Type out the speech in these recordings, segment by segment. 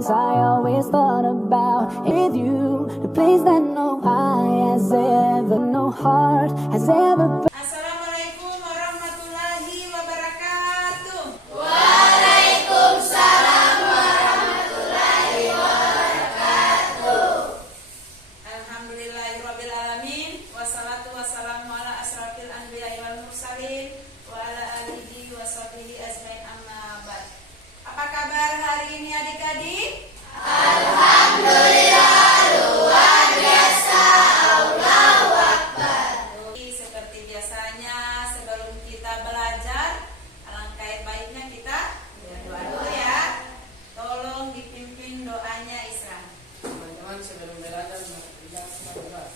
place I always thought about. With you, the place that no eye has ever, no heart has ever. Assalamualaikum warahmatullahi wabarakatuh. Waalaikumsalam warahmatullahi wabarakatuh. Alhamdulillahirabbil alamin, wassalatu wassalamu ala asrafil anbiya'i wal mursalin wa ala alihi wa sahbihi ajmain, amma ba'd. Apa kabar hari ini adik-adik? Alhamdulillah, luar biasa. Allahu Akbar. Seperti biasanya sebelum kita belajar, alangkah baiknya kita berdoa dulu ya. Tolong dipimpin doanya Isra. Teman-teman sebelum belajar kita berdoa.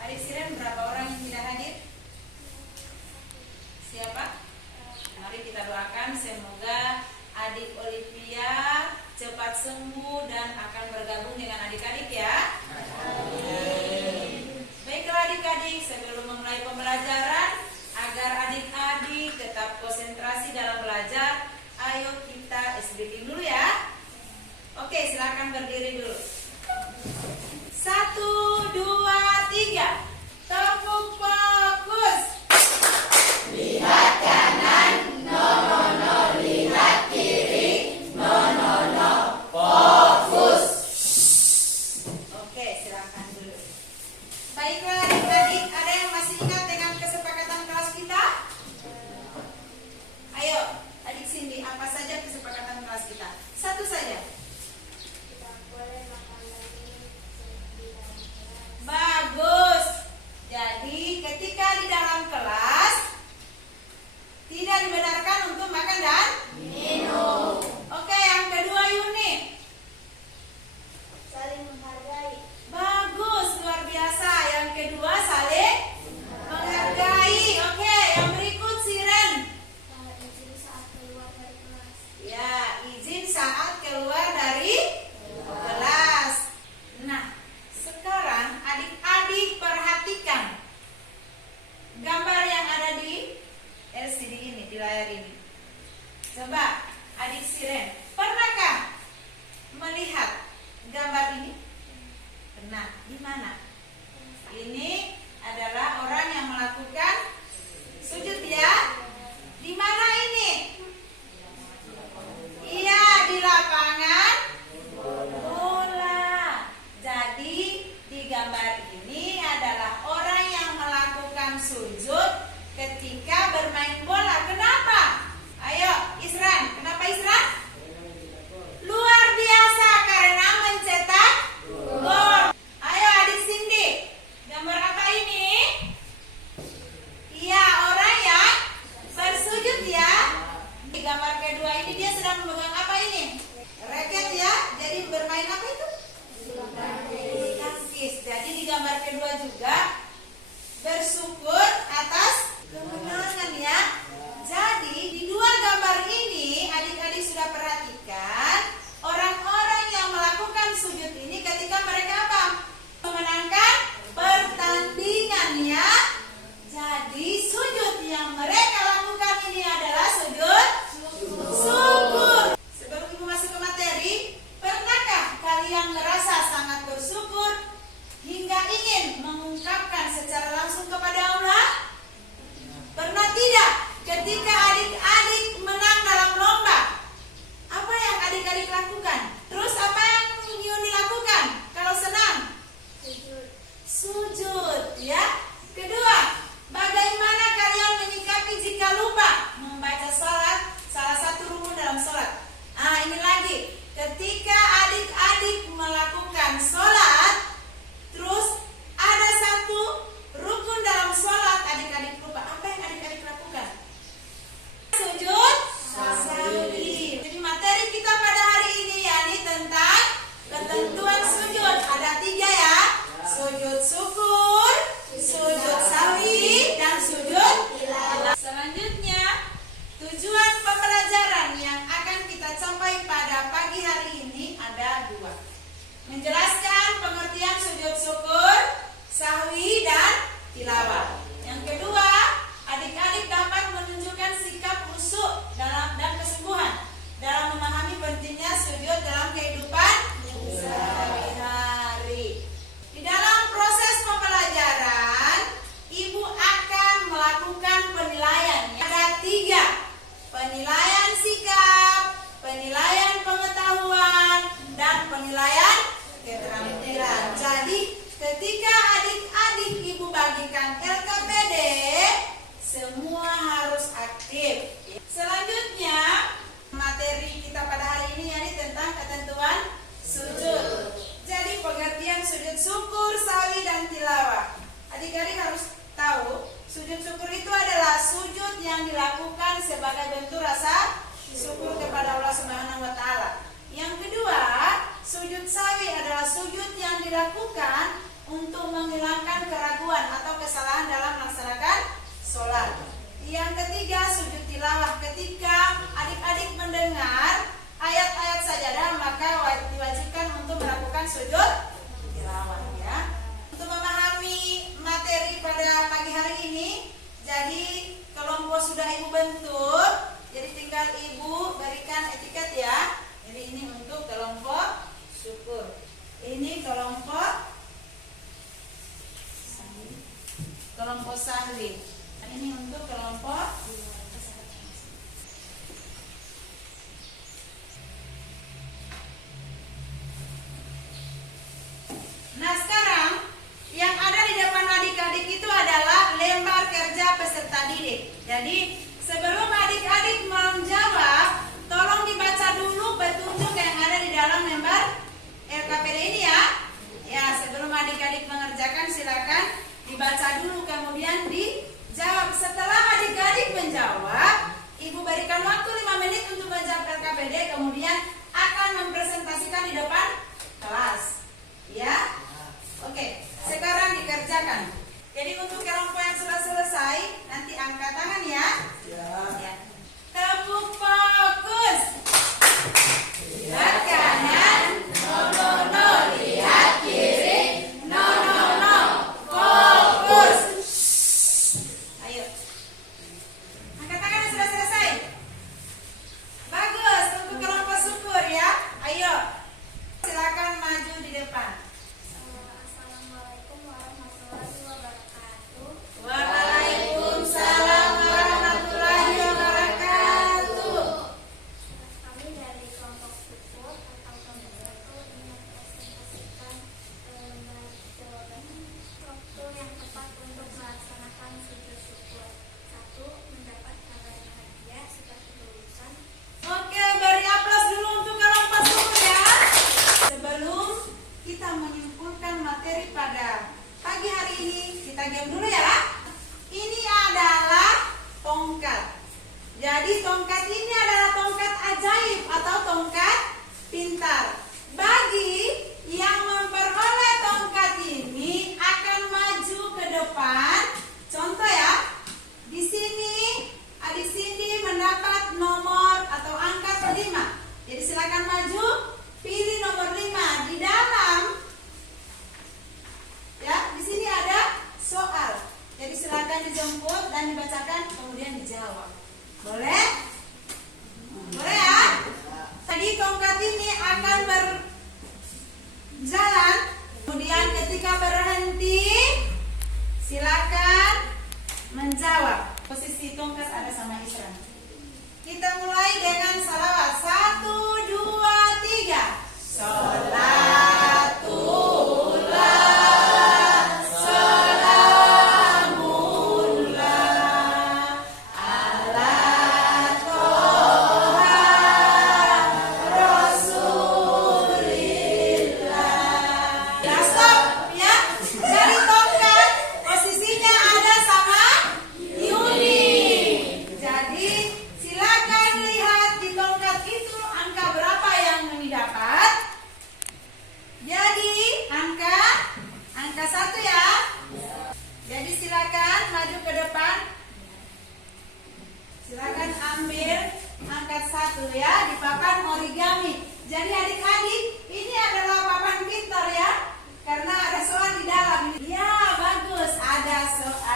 Adik Siren, berapa orang yang tidak hadir? Siapa? Mari kita doakan semoga adik Olivia cepat sembuh dan akan bergabung dengan adik-adik ya. Baiklah adik-adik, sebelum memulai pembelajaran, agar adik-adik tetap konsentrasi dalam belajar, ayo kita SBT dulu ya. Oke, silakan berdiri dulu. 1, 2, 3. Tepuk fokus. Lihat kanan, no no no. Lihat kiri, no no no. Fokus. Oke, silakan dulu. Baiklah adik-adik, ada yang masih ingat dengan kesepakatan kelas kita? Ayo, adik Cindy, apa saja kesepakatan kelas kita? Satu saja. Bagus. Jadi ketika di dalam kelas tidak dibenarkan untuk makan dan Minum. Oke, yang kedua Yuni. Saling menghargai. Bagus, luar biasa. Yang kedua saling menghargai. Oke, yang berikut Siren. Izin saat keluar dari kelas. Ya, izin saat keluar dari kelas. Nah, sekarang adik-adik perhatikan gambar yang ada di LCD ini, di layar ini. Coba adik Siren, pernahkah melihat gambar ini? Pernah. Di mana? Ini adalah orang yang melakukan sujud ya. Di mana ini? Iya, di lapangan bola. Jadi di gambar ini adalah orang yang melakukan sujud ketika bermain bola. Kenapa? Ayo Isran, kenapa Isran? Luar biasa, karena mencetak gol. Ayo adik Cindy, gambar apa ini? Iya, orang yang bersujud ya. Di gambar kedua ini dia sedang memegang apa ini? Raket ya. Jadi bermain apa itu? Bulu tangkis. Jadi di gambar kedua juga bersyukur atas kemenangan ya. Jadi di dua gambar ini adik-adik sudah perhatikan orang-orang yang melakukan sujud ini ketika mereka apa? Memenangkan pertandingan ya. Jadi sujud yang mereka lakukan ini adalah sujud syukur. Sebelum ibu masuk ke materi, pernahkah kalian merasa sangat bersyukur hingga ingin mengungkapkan secara langsung kepada Allah? Pernah tidak? Ketika adik-adik menang dalam lomba, apa yang adik-adik lakukan? Terus apa yang Yuni lakukan kalau senang? Sujud ya. Kedua, bagaimana kalian menyikapi jika lupa membaca salat, salah satu rukun dalam salat? Ini lagi, ketika adik-adik melakukan salat, terus ada satu tilawah. Yang kedua, adik-adik dapat menunjukkan sikap khusyuk dan kesungguhan dalam memahami pentingnya sujud dalam kehidupan sehari-hari. Di dalam proses pembelajaran, ibu akan melakukan penilaian. Ada 3. Penilaian sikap, penilaian pengetahuan, dan penilaian keterampilan. Jadi, ketika adik-adik ibu bagikan LKPD, semua harus aktif. Selanjutnya, materi kita pada hari ini yakni tentang ketentuan sujud. Jadi, pengertian sujud syukur, sawi, dan tilawah. Adik-adik harus tahu, sujud syukur itu adalah sujud yang dilakukan sebagai bentuk rasa syukur kepada Allah Subhanahu wa taala. Yang kedua, sujud sawi adalah sujud yang dilakukan untuk menghilangkan keraguan atau kesalahan dalam melaksanakan sholat. Yang ketiga, sujud tilawah. Ketika adik-adik mendengar ayat-ayat sajadah, maka diwajibkan untuk melakukan sujud tilawah, ya. Untuk memahami materi pada pagi hari ini, jadi kelompok sudah ibu bentuk, jadi tinggal ibu berikan etiket, ya. Jadi ini untuk kelompok syukur, ini kelompok sahwi, ini untuk kelompok Nah, sekarang yang ada di depan adik-adik itu adalah lembar kerja peserta didik. Jadi, sebelum adik-adik menjawab, tolong dibaca dulu petunjuk yang ada di dalam lembar LKPD ini, ya. Ya, sebelum adik-adik mengerjakan silakan dibaca dulu kemudian dijawab. Setelah adik-adik menjawab, ibu berikan waktu 5 menit untuk menjawab LKPD, kemudian akan mempresentasikan di depan kelas. Ya. Oke, sekarang dikerjakan. Jadi untuk kelompok yang sudah selesai, nanti angkat tangan, ya. Ya. Tepuk fokus. Lihat kanan, no, lihat kiri, no. Fokus. Ayo. Angkat tangan yang sudah selesai. Bagus, untuk kelompok syukur, ya. Ayo. Silakan maju di depan. Assalamualaikum warahmatullahi wabarakatuh. Waalaikumsalam warahmatullahi wabarakatuh. Kami dari kelompok syukur atau kelompok satu ingin mempresentasikan jawaban waktu yang tepat untuk melaksanakan sujud syukur. 1. Mendapat kabar bahagia setelah kelulusan. Oke, beri aplaus dulu untuk kelompok syukur, ya. Sebelum kita menyimpulkan materi pada pagi hari ini, kita diam dulu, ya. Ini adalah tongkat. Jadi tongkat ini adalah tongkat ajaib atau tongkat pintar. Bagi yang memperoleh tongkat ini akan maju ke depan. Contoh, ya. Di sini adik Cindy mendapat nomor atau angka 5. Jadi silakan maju, pilih nomor 5. Di dalam, ya, di sini ada soal. Jadi silakan dijemput dan dibacakan, kemudian dijawab. Boleh? Boleh, ya? Jadi tongkat ini akan berjalan. Kemudian ketika berhenti, silakan menjawab. Posisi tongkat ada sama Isran. Kita mulai dengan salawat. 1, 2, 3. Sholatullah, salamullah, ala toha rasulillah. Nah, stop, ya. Dari tongkat posisinya ada sama Yuni. Jadi silakan lihat di tongkat itu angka berapa yang Yuni dapat. Jadi angka 1, ya. Jadi silakan maju ke depan. Silakan ambil angka 1, ya, di papan origami. Jadi adik-adik, ini adalah papan pintar, ya, karena ada soal di dalam. Ya, bagus, ada soal.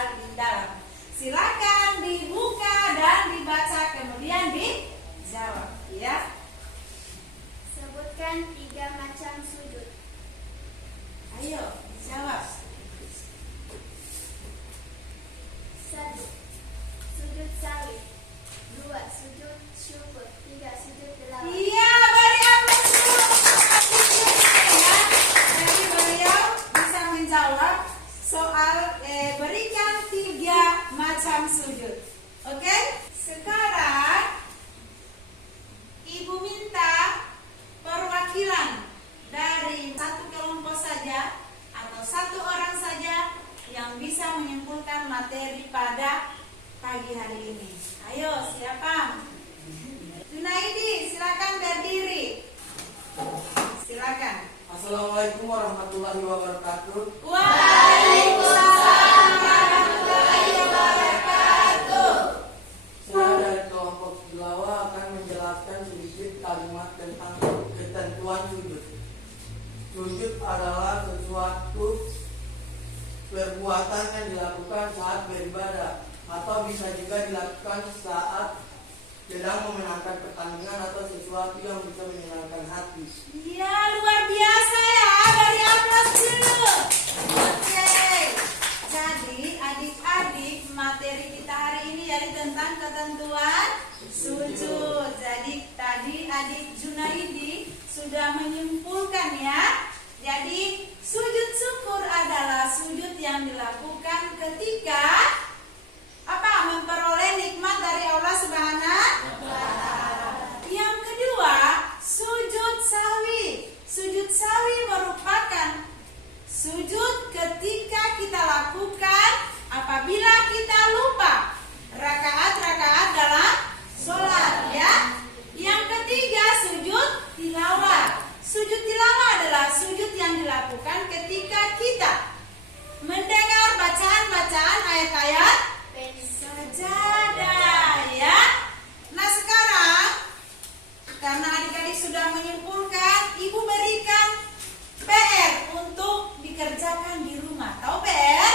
pasang sujud. Oke? Sekarang Ibu minta perwakilan dari satu kelompok saja atau satu orang saja yang bisa menyimpulkan materi pada pagi hari ini. Ayo, siapa? Junaidi, silakan berdiri. Silakan. Assalamualaikum warahmatullahi wabarakatuh. Waalaikumsalam warahmatullahi wabarakatuh. Saya dari kelompok tilawah akan menjelaskan sedikit kalimat tentang ketentuan sujud. Sujud adalah sesuatu perbuatan yang dilakukan saat beribadah, atau bisa juga dilakukan saat sedang memenangkan pertandingan atau sesuatu yang bisa menyenangkan hati. Ya, luar biasa ya. Dari atas dulu. Oke. Jadi adik-adik, materi kita hari ini jadi tentang ketentuan sujud. Jadi tadi adik Junaidi sudah menyimpulkan ya. Jadi sujud syukur adalah sujud yang dilakukan ketika memperoleh nikmat dari Allah Subhanahu wa Ta'ala. Yang kedua, sujud sahwi. Sujud sahwi merupakan sujud ketika kita lakukan apabila kita lupa rakaat-rakaat dalam sholat ya. Yang ketiga, sujud tilawah. Sujud tilawah adalah sujud yang dilakukan ketika kita mendengar bacaan-bacaan ayat-ayat sajadah ya. Nah sekarang karena adik-adik sudah menyimpulkan, ibu berikan PR untuk dikerjakan di rumah. Tahu PR?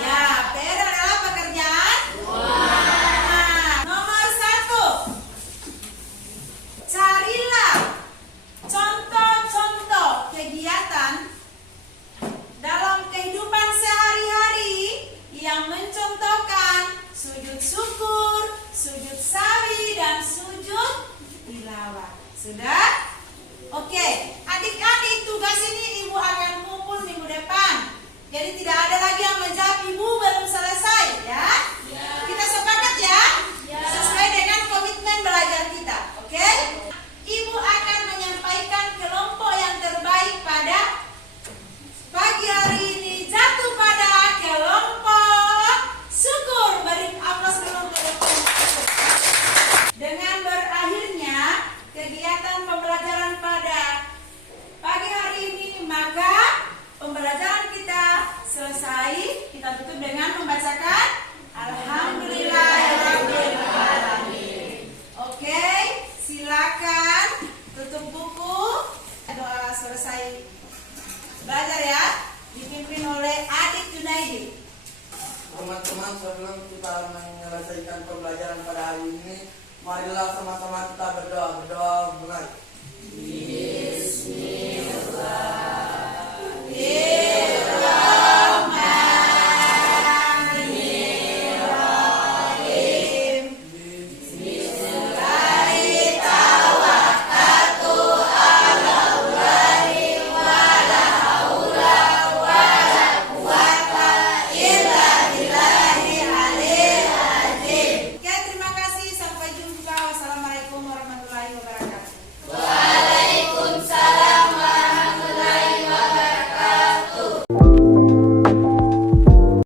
Ya, PR adalah pekerjaan. Nah, nomor 1, carilah contoh-contoh kegiatan dalam kehidupan sehari-hari yang mencontohkan sujud syukur, sujud sawi, dan sujud tilawah. Sudah? Oke, adik-adik tugas ini ibu akan kumpul minggu depan. Jadi tidak ada lagi yang menjawab ibu belum selesai ya. Kita sepakat ya? Sesuai dengan komitmen belajar kita. Oke? Ibu akan menyampaikan kelompok yang terbaik pada pagi hari ini jatuh pada kelompok syukur. Beri aplaus dulu untuk kelompok syukur. Dengan berakhirnya kegiatan pembelajaran pada pagi hari ini, maka pembelajaran kita selesai. Kita tutup dengan membacakan Alhamdulillahirabbil alamin. Oke, silakan tutup buku. Doa selesai belajar ya, dipimpin oleh adik Junaidi. Teman-teman, sebelum kita menyelesaikan pembelajaran pada hari ini, marilah sama-sama kita berdoa. Berdoa mulai. Bismillah.